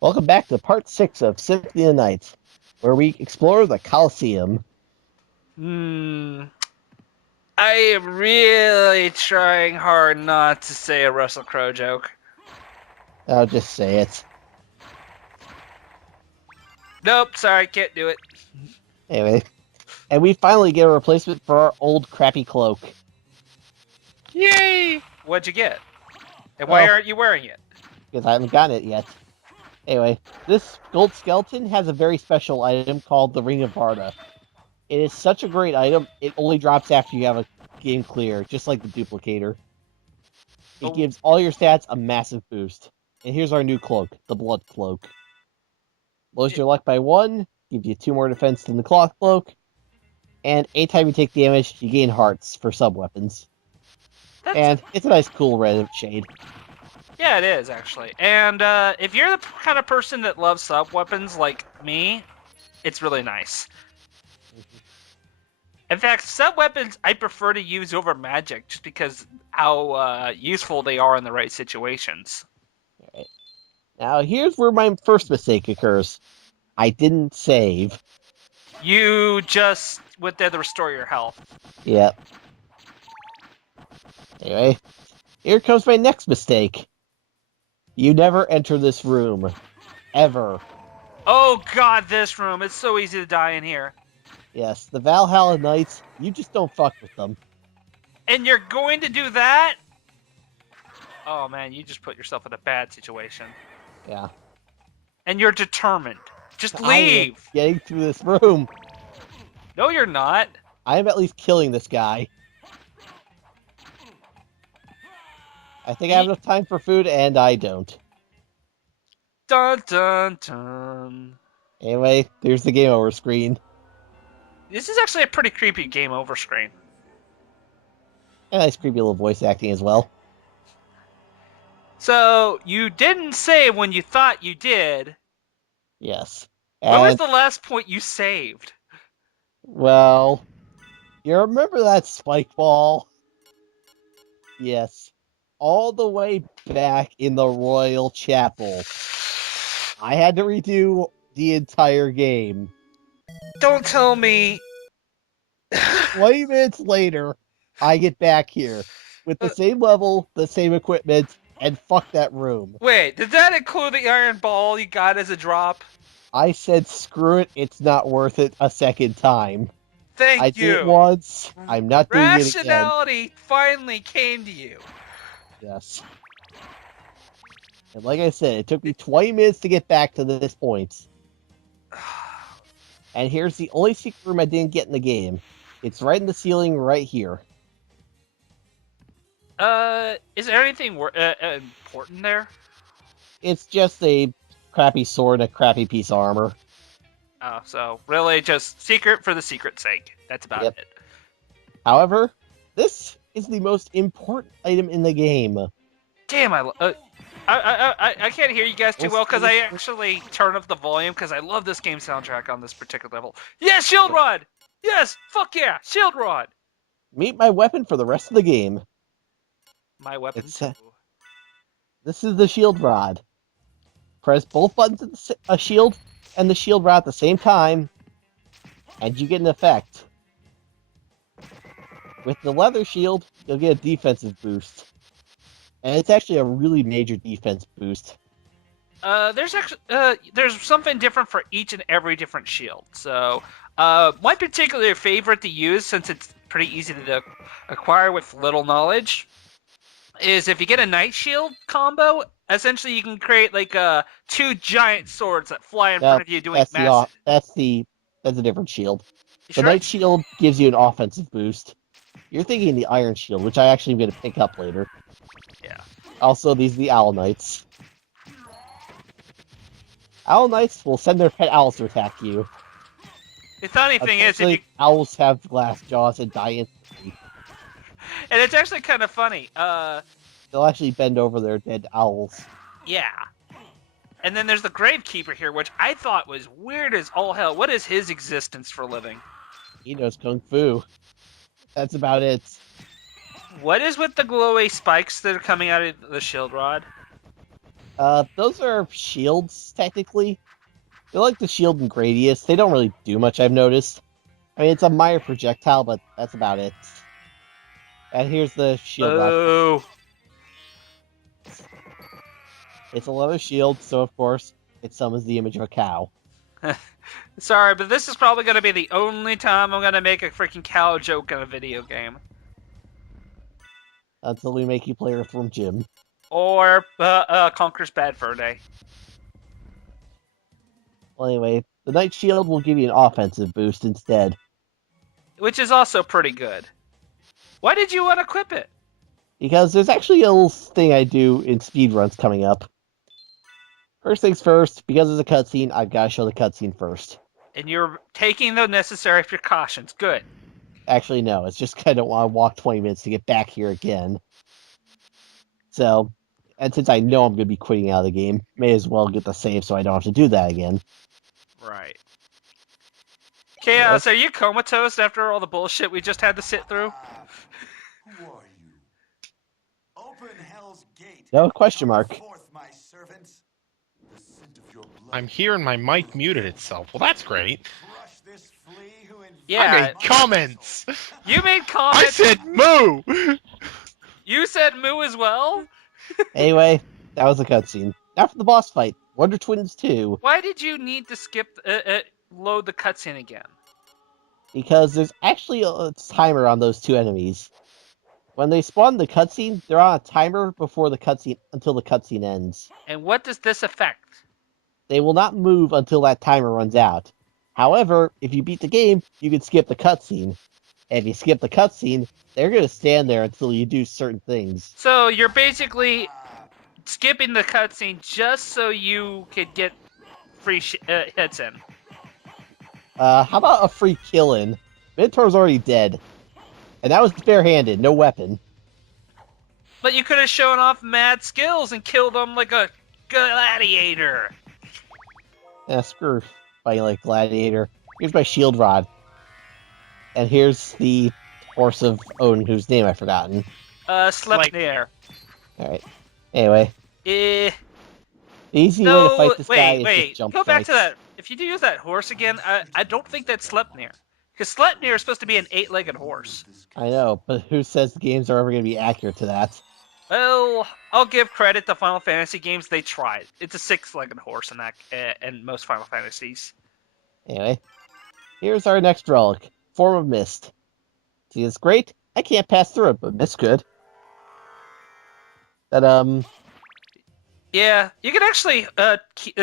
Welcome back to part 6 of Symphony of the Night, where we explore the Colosseum. Hmm. I am really trying hard not to say a Russell Crowe joke. I'll just say it. Nope, sorry, can't do it. Anyway, and we finally get a replacement for our old crappy cloak. Yay! What'd you get? And why Well, aren't you wearing it? because I haven't gotten it yet. Anyway, this gold skeleton has a very special item called the Ring of Varda. It is such a great item, it only drops after you have a game clear, just like the duplicator. It Oh. gives all your stats a massive boost. And here's our new cloak, the Blood Cloak. Lowers your luck by 1, gives you 2 more defense than the Cloth Cloak, and anytime you take damage, you gain hearts for sub-weapons. And it's a nice cool red shade. Yeah, it is, actually. And if you're the kind of person that loves sub-weapons like me, it's really nice. In fact, sub-weapons I prefer to use over magic just because how useful they are in the right situations. Alright. Now, here's where my first mistake occurs. I didn't save. You just went there to restore your health. Yep. Anyway, here comes my next mistake. You never enter this room. Ever. Oh god, this room. It's so easy to die in here. Yes, the Valhalla Knights, you just don't fuck with them. And you're going to do that? Oh man, you just put yourself in a bad situation. Yeah. And you're determined. Just I am leave. getting through this room. No, you're not. I am at least killing this guy. I think I have enough time for food, and I don't. Dun dun dun. Anyway, there's the game over screen. This is actually a pretty creepy game over screen. And nice creepy little voice acting as well. So, you didn't save when you thought you did. Yes. When was And, the last point you saved? well, you remember that spike ball? Yes. All the way back in the Royal Chapel. I had to redo the entire game. Don't tell me. 20 minutes later, I get back here with the same level, the same equipment, and fuck that room. Wait, did that include the iron ball you got as a drop? I said, screw it, it's not worth it a second time. Thank I you. did it once, I'm not doing it again. Rationality finally came to you. Yes. And like I said, it took me 20 minutes to get back to this point. And here's the only secret room I didn't get in the game. It's right in the ceiling right here. Is there anything important there? It's just a crappy sword and a crappy piece of armor. Oh, so really just secret for the secret's sake. That's about Yep. it. However, this is the most important item in the game. Damn, I can't hear you guys too well because I actually turn up the volume because I love this game soundtrack on this particular level. Yes, shield rod. Yes, fuck yeah, shield rod. Meet my weapon for the rest of the game. My weapon. This is the shield rod. Press both buttons of a shield and the shield rod at the same time, and you get an effect. With the leather shield, you'll get a defensive boost. And it's actually a really major defense boost. There's something different for each and every different shield. So, my particular favorite to use, since it's pretty easy to acquire with little knowledge, is if you get a Knight Shield combo, essentially you can create like two giant swords that fly in front of you doing massive. That's a different shield. The Sure? Knight Shield gives you an offensive boost. You're thinking the Iron Shield, which I actually am going to pick up later. Yeah. Also, these are the Owl Knights. Owl Knights will send their pet owls to attack you. The funny thing is, if you... owls have glass jaws and die instantly. And it's actually kind of funny. They'll actually bend over their dead owls. Yeah. And then there's the Gravekeeper here, which I thought was weird as all hell. What is his existence for a living? He knows Kung Fu. That's about it. What is with the glowy spikes that are coming out of the shield rod? Those are shields, technically. They're like the shield and Gradius. They don't really do much, I've noticed. I mean, it's a minor projectile, but that's about it. And here's the shield rod. Oh. It's a leather shield, so of course, it summons the image of a cow. Sorry, but this is probably going to be the only time I'm going to make a freaking cow joke in a video game. Until we make you play Earthworm Jim. Or Conquer's Bad Fur Day. Well, anyway, the Night Shield will give you an offensive boost instead. Which is also pretty good. Why did you want to equip it? Because there's actually a little thing I do in speedruns coming up. First things first, because it's a cutscene, I've got to show the cutscene first. And you're taking the necessary precautions. Good. Actually, no, it's just I don't want to walk 20 minutes to get back here again. So, and since I know I'm going to be quitting out of the game, may as well get the save so I don't have to do that again. Right. Chaos, are you comatose after all the bullshit we just had to sit through? Who are you? Open Hell's Gate. No question mark. Forth, my servants. The scent of your blood. I'm here and my mic muted itself. Well, that's great. Crush this flea who Yeah. I made comments. You made I comments. said moo. You said moo as well? Anyway, that was a cutscene. Now for the boss fight, Wonder Twins 2. Why did you need to skip load the cutscene again? Because there's actually a timer on those two enemies. When they spawn the cutscene, they're on a timer before the cutscene until the cutscene ends. And what does this affect? They will not move until that timer runs out. However, if you beat the game, you can skip the cutscene. And if you skip the cutscene, they're going to stand there until you do certain things. So you're basically skipping the cutscene just so you could get free hits in. How about a free kill-in? Minotaur's already dead. And that was barehanded, no weapon. But you could have shown off mad skills and killed them like a gladiator. Yeah, screw fighting like Gladiator. Here's my shield rod. And here's the horse of Odin, whose name I've forgotten. Sleipnir. Alright. Anyway, Eh. the easy way to fight this guy is wait. just jump Go back to strikes. that. If you do use that horse again, I don't think that's Sleipnir. Because Sleipnir is supposed to be an 8-legged horse. I know, but who says the games are ever going to be accurate to that? Well, I'll give credit to Final Fantasy games. They tried. It's a 6-legged horse in most Final Fantasies. Anyway, here's our next relic, Form of Mist. See, it's great. I can't pass through it, but Mist could. But, Yeah, you can actually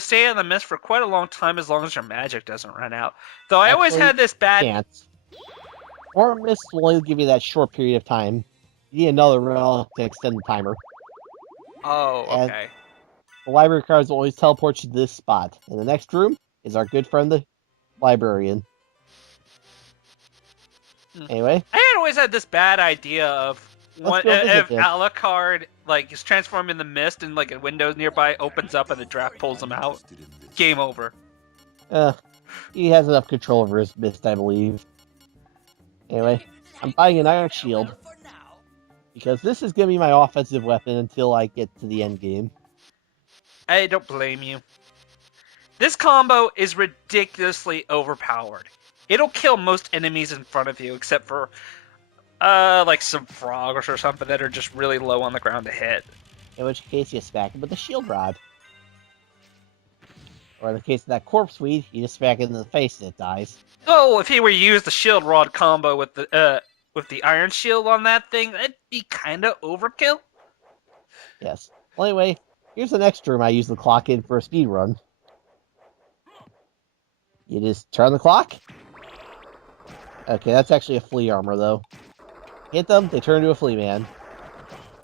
stay in the mist for quite a long time as long as your magic doesn't run out. Though I always Actually, had this bad... can't. Form of Mist will only give you that short period of time. You need another relic to extend the timer. Oh, And- okay. The library cards will always teleport you to this spot. In the next room is our good friend, the librarian. Anyway, I had always had this bad idea of Let's go visit if this. Alucard like is transformed in the mist and like a window nearby opens up and the draft pulls him out. Game over. he has enough control over his mist, I believe. Anyway, I'm buying an iron shield. Because this is going to be my offensive weapon until I get to the end game. I don't blame you. This combo is ridiculously overpowered. It'll kill most enemies in front of you, except for like some frogs or something that are just really low on the ground to hit. In which case, you smack him with the shield rod. Or in the case of that corpse weed, you just smack it in the face and it dies. Oh, if he were to use the shield rod combo with the iron shield on that thing, that'd be kind of overkill. Yes. Well, anyway, here's the next room I use the clock in for a speed run. You just turn the clock. Okay, that's actually a flea armor, though. Hit them, they turn into a flea man.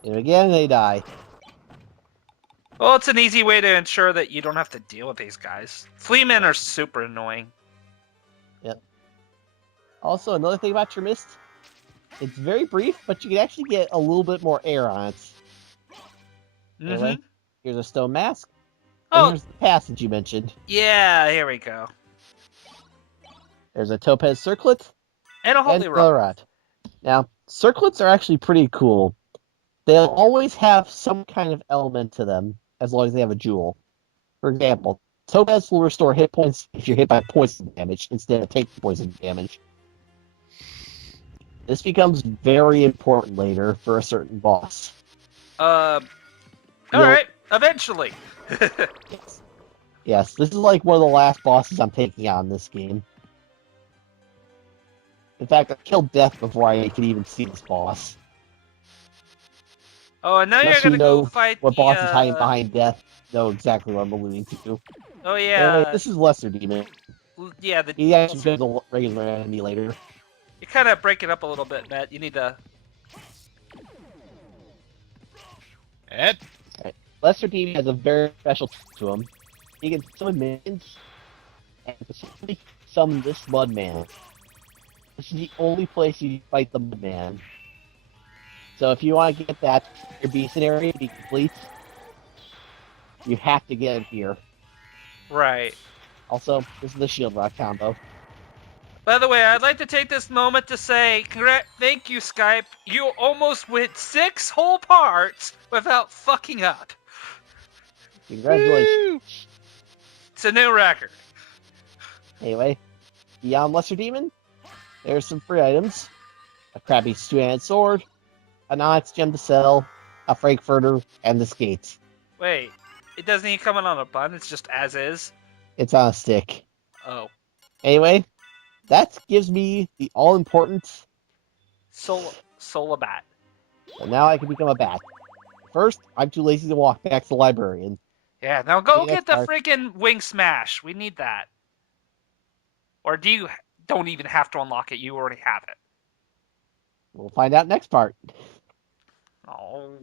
Hit them again, they die. Well, it's an easy way to ensure that you don't have to deal with these guys. Flea men are super annoying. Also, another thing about your mist, it's very brief, but you can actually get a little bit more air on it. Anyway, here's a stone mask. And Oh, here's the passage you mentioned. yeah, here we go. There's a topaz circlet And a and holy another rock. rod. Now, circlets are actually pretty cool. They'll always have some kind of element to them. as long as they have a jewel. For example, topaz will restore hit points if you're hit by poison damage instead of taking poison damage. This becomes very important later for a certain boss. All You'll- right, eventually. Yes, this is like one of the last bosses I'm taking on this game. In fact, I killed Death before I could even see this boss. Oh, and now Unless you're you gonna go know fight what the. boss is hiding behind Death, know exactly what I'm alluding to. Oh Anyway, yeah, this is Lesser Demon. yeah. The He actually becomes a regular enemy later. you kind of break it up a little bit, Matt. You need to. Ed? Lesser Demon has a very special trick to him. He can summon minions, and specifically summon this Mudman. This is the only place you can fight the Mudman. So if you want to get that your beast area to be complete, you have to get it here. Right. Also, this is the Shield Rock combo. By the way, I'd like to take this moment to say thank you, Skype. You almost went 6 whole parts without fucking up. Congratulations. Woo! It's a new record. Anyway, beyond Lesser Demon, there's some free items. A crappy two-handed sword, an onyx gem to sell, a Frankfurter, and the skates. Wait, it doesn't even come in on a bun. It's just as is. It's on a stick. Oh, Anyway, that gives me the all-important, Sola Bat. and now I can become a bat. First, I'm too lazy to walk back to the librarian. Yeah, now go Yeah, get the sorry. freaking Wing Smash. We need that. Or do you don't even have to unlock it? You already have it. We'll find out next part. Oh.